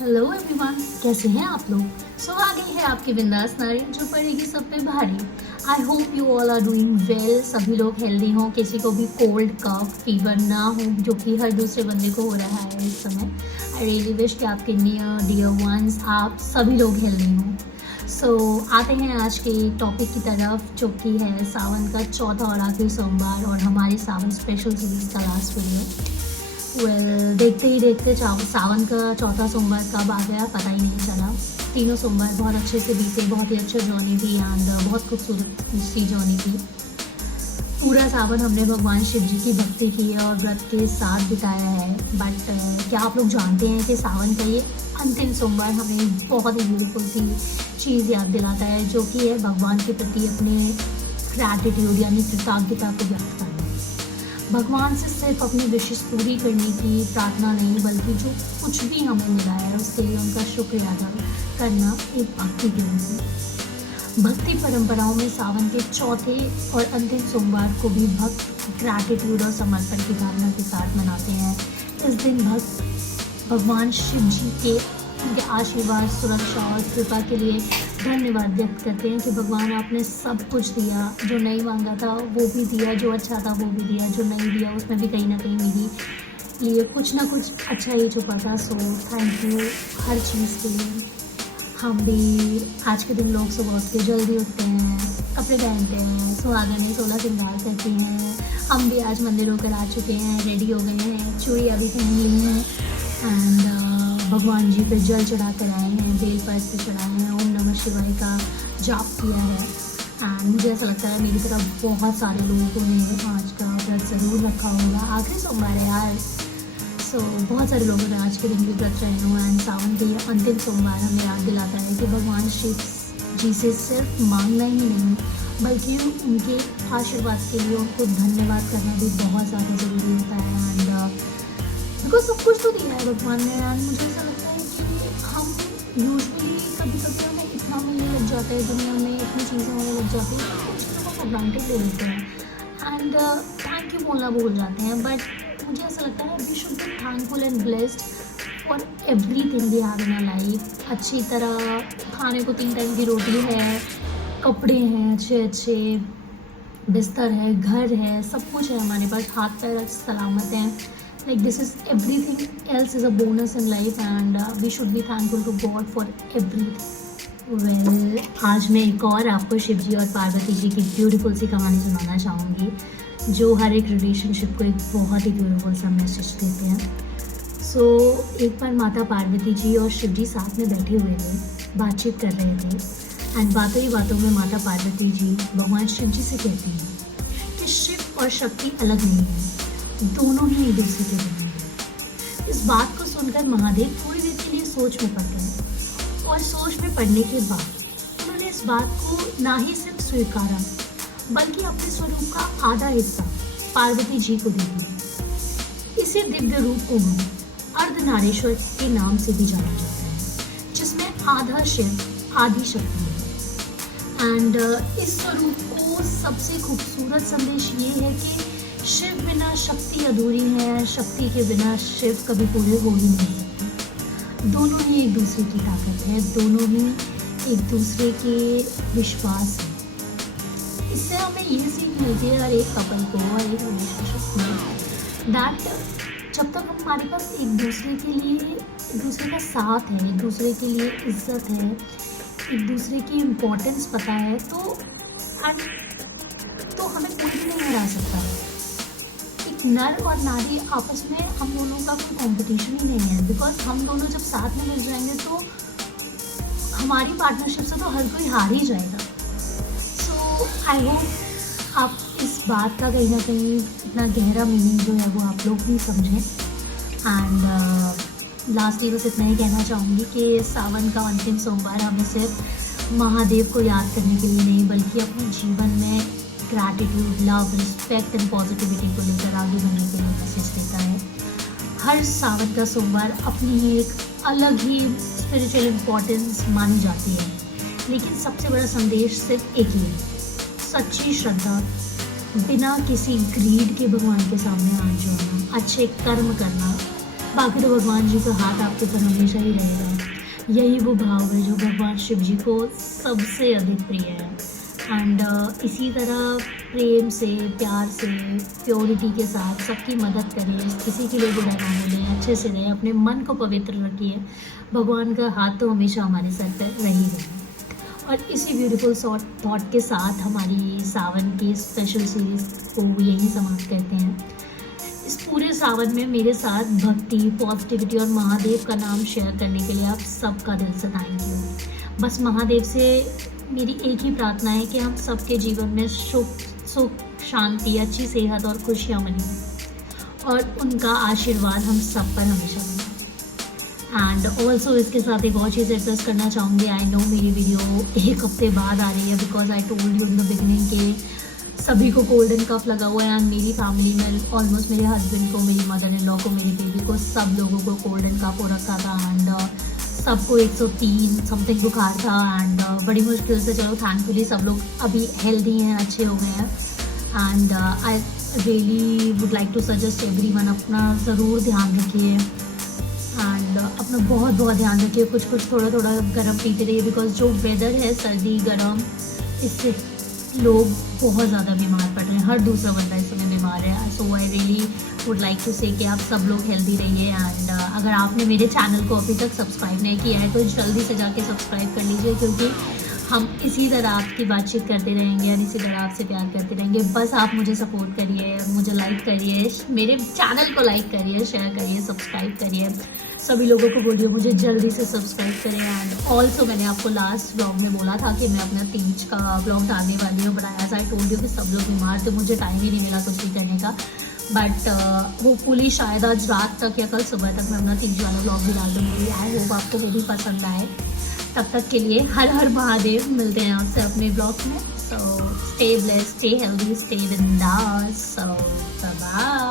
Hello everyone, कैसे हैं आप लोग। आ गई है आपकी बिंदास नारी जो पड़ेगी सब पे भारी। I hope you all are doing well. सभी लोग हेल्दी हों, किसी को भी कोल्ड कफ फीवर ना हो जो कि हर दूसरे बंदे को हो रहा है इस समय। आई रियली विश कि आपके नियर डियर वंस आप सभी लोग हेल्दी हों। आते हैं आज के टॉपिक की तरफ जो कि है सावन का चौथा और आखिरी सोमवार और हमारी सावन स्पेशल सीरीज का लास्ट वीडियो। देखते ही देखते सावन का चौथा सोमवार कब आ गया पता ही नहीं चला। तीनों सोमवार बहुत अच्छे से बीते, बहुत ही अच्छी जर्नी थी एंड बहुत खूबसूरत सी जर्नी थी। पूरा सावन हमने भगवान शिव जी की भक्ति की और व्रत के साथ बिताया है। बट क्या आप लोग जानते हैं कि सावन का ये अंतिम सोमवार हमें बहुत ही ब्यूटीफुल सी चीज़ याद दिलाता है जो कि है भगवान के प्रति अपने ग्रैटिट्यूड यानी कृतज्ञता को व्यक्त करना। भगवान से सिर्फ अपनी विशेष पूरी करने की प्रार्थना नहीं बल्कि जो कुछ भी हमें मिला है उसके लिए उनका शुक्रिया अदा करना एक भक्ति के रूप में। भक्ति परंपराओं में सावन के चौथे और अंतिम सोमवार को भी भक्त ग्रैटिट्यूड और समर्पण की भावना के साथ मनाते हैं। इस दिन भक्त भगवान शिव जी के उनके आशीर्वाद, सुरक्षा और कृपा के लिए धन्यवाद व्यक्त करते हैं कि भगवान आपने सब कुछ दिया, जो नहीं मांगा था वो भी दिया, जो अच्छा था वो भी दिया, जो नहीं दिया उसमें भी कहीं ना कहीं मेरी लिए कुछ ना कुछ अच्छा ही छुपा था। सो थैंक यू हर चीज़ के लिए। हम भी आज के दिन लोग सुबह उठ के जल्दी उठते हैं, कपड़े पहनते हैं, सुहागनें 16 श्रृंगार करती हैं। हम भी आज मंदिर होकर आ चुके हैं, रेडी हो गए हैं, चूड़ियाँ भी पहन ली हैं एंड भगवान जी पे जल चढ़ा कर आए हैं, बेल पत्र चढ़ाए हैं, ओम नमः शिवाय का जाप किया है। एंड मुझे ऐसा लगता है मेरी तरफ बहुत सारे लोगों ने आज का व्रत ज़रूर रखा होगा। आखिरी सोमवार है यार। बहुत सारे लोगों ने आज के दिन भी व्रत रहे हो एंड सावन के अंतिम सोमवार हमें याद दिलाता है कि भगवान शिव जी से सिर्फ मांगना ही नहीं बल्कि उनके आशीर्वाद के लिए उनको धन्यवाद करना भी बहुत ज़्यादा ज़रूरी होता है। एंड बिकॉज सब कुछ तो दिया है भगवान ने एंड मुझे ऐसा लगता है कि हम यूजली कभी कभी हमें इतना मिलने लग जाता है, दुनिया में इतनी चीज़ें होने लग जाती हैं तो कुछ चीज़ों को ग्रांटेड ले लेते हैं एंड थैंक यू बोलना भूल जाते हैं। बट मुझे ऐसा लगता है we should be thankful and blessed for everything we have in our life. अच्छी तरह खाने को 3 टाइम की रोटी है, कपड़े हैं अच्छे अच्छे, बिस्तर है, घर है, सब कुछ है हमारे पास, हाथ पैर सलामत हैं। Like this is everything else is a bonus in life and we should be thankful to God for everything. Well, आज मैं एक और आपको शिव जी और पार्वती जी की ब्यूटीफुल सी कहानी सुनाना चाहूँगी जो हर एक रिलेशनशिप को एक बहुत ही ब्यूटीफुल सा मैसेज देते हैं। एक बार माता पार्वती जी और शिव जी साथ में बैठे हुए थे, बातचीत कर रहे थे एंड बातों ही बातों में माता पार्वती जी भगवान शिव जी से कहती हैं कि शिव और शक्ति अलग नहीं है, दोनों ही एक दूसरे के बने हैं। इस बात को सुनकर महादेव थोड़ी देर के लिए सोच में पड़ गए और सोच में पड़ने के बाद उन्होंने इस बात को ना ही सिर्फ स्वीकारा बल्कि अपने स्वरूप का आधा हिस्सा पार्वती जी को दे दिया। इसी दिव्य रूप को हम अर्धनारीश्वर के नाम से भी जाना जाता है जिसमें आधा शिव आधी शक्ति है। एंड इस स्वरूप को सबसे खूबसूरत संदेश ये है कि शिव बिना शक्ति अधूरी है, शक्ति के बिना शिव कभी पूरे हो ही नहीं सकते। दोनों ही एक दूसरे की ताकत है, दोनों ही एक दूसरे के विश्वास है। इससे हमें ये सीख मिलती है हर एक कपल को, हर एक रिलेशनशिप में, दैट जब तक हमारे पास एक दूसरे के लिए एक दूसरे का साथ है, एक दूसरे के लिए इज्जत है, एक दूसरे की इम्पोर्टेंस पता है तो हमें कोई भी नहीं हरा सकता। नर और नारी आपस में हम दोनों का कोई कंपटीशन ही नहीं है बिकॉज हम दोनों जब साथ में मिल जाएंगे तो हमारी पार्टनरशिप से तो हर कोई हार ही जाएगा। आई होप आप इस बात का कहीं ना कहीं इतना गहरा मीनिंग जो है वो आप लोग भी समझें। एंड लास्टली बस इतना ही कहना चाहूँगी कि सावन का अंतिम सोमवार हमें सिर्फ महादेव को याद करने के लिए नहीं बल्कि अपने जीवन में gratitude, love, respect and positivity को लेकर आगे बढ़ने के लिए मैसेज देता है। हर सावन का सोमवार अपनी ही एक अलग ही स्पिरिचुअल इम्पोर्टेंस मानी जाती है लेकिन सबसे बड़ा संदेश सिर्फ एक ही है, सच्ची श्रद्धा, बिना किसी ग्रीड के भगवान के सामने हाथ जोड़ना, अच्छे कर्म करना बाकी तो भगवान जी का हाथ आपके ऊपर हमेशा ही रहेगा। यही वो भाव है जो भगवान शिव जी को सबसे अधिक प्रिय है। एंड इसी तरह प्रेम से, प्यार से, प्योरिटी के साथ सबकी मदद करिए, किसी के लिए बुरा ना बोलें, अच्छे से रहें, अपने मन को पवित्र रखिए। भगवान का हाथ तो हमेशा हमारे सर पर रह ही रहेगा। और इसी ब्यूटीफुल थॉट के साथ हमारी सावन की स्पेशल सीरीज़ को यही समाप्त करते हैं। इस पूरे सावन में मेरे साथ भक्ति, पॉजिटिविटी और महादेव का नाम शेयर करने के लिए आप सबका दिल से थैंक यू। बस महादेव से मेरी एक ही प्रार्थना है कि हम सबके जीवन में सुख, शांति, अच्छी सेहत और खुशियाँ मिलें और उनका आशीर्वाद हम सब पर हमेशा बने। एंड ऑल्सो इसके साथ एक और चीज़ एड्रेस करना चाहूँगी। आई नो मेरी वीडियो एक हफ्ते बाद आ रही है because I told you in the beginning के सभी को कोल्ड एंड कफ लगा हुआ है। एंड मेरी फैमिली में ऑलमोस्ट मेरे हस्बैंड को, मेरी मदर इन लॉ को, मेरी बेबी को, सब लोगों को कोल्ड एंड कफ हो रखा था। एंड सबको 103 समथिंग बुखार था। एंड बड़ी मुश्किल से, चलो थैंकफुली सब लोग अभी हेल्दी हैं, अच्छे हो गए हैं। And I really would like to suggest everyone अपना ज़रूर ध्यान रखिए एंड अपना बहुत बहुत ध्यान रखिए। कुछ थोड़ा थोड़ा गर्म पीते रहिए बिकॉज जो वेदर है सर्दी गर्म, इससे लोग बहुत ज़्यादा बीमार पड़ रहे हैं। हर दूसरा बंदा इस समय बीमार है। So I really would like to say कि आप सब लोग हेल्दी रहिए। एंड अगर आपने मेरे चैनल को अभी तक सब्सक्राइब नहीं किया है तो जल्दी से जाके सब्सक्राइब कर लीजिए, क्योंकि हम इसी तरह आपकी बातचीत करते रहेंगे और इसी तरह आपसे प्यार करते रहेंगे। बस आप मुझे सपोर्ट करिए, मुझे लाइक करिए, मेरे चैनल को लाइक करिए, शेयर करिए, सब्सक्राइब करिए। सभी लोगों को बोलिए मुझे जल्दी से सब्सक्राइब करें। एंड ऑल्सो मैंने आपको लास्ट व्लॉग में बोला था कि मैं अपना तीज का व्लॉग डालने वाली हूँ, but as I told you कि सब लोग बीमार थे, मुझे टाइम ही नहीं मिला कुछ भी करने का। बट होपफुली शायद आज रात तक या कल सुबह तक मैं अपना तीज वाला व्लॉग भी डाल दूँगी। आई होप आपको वो भी पसंद आए। तब तक के लिए हर हर महादेव। मिलते हैं आपसे अपने ब्लॉग में। So stay blessed, stay healthy, stay बिंदास। सो बाय।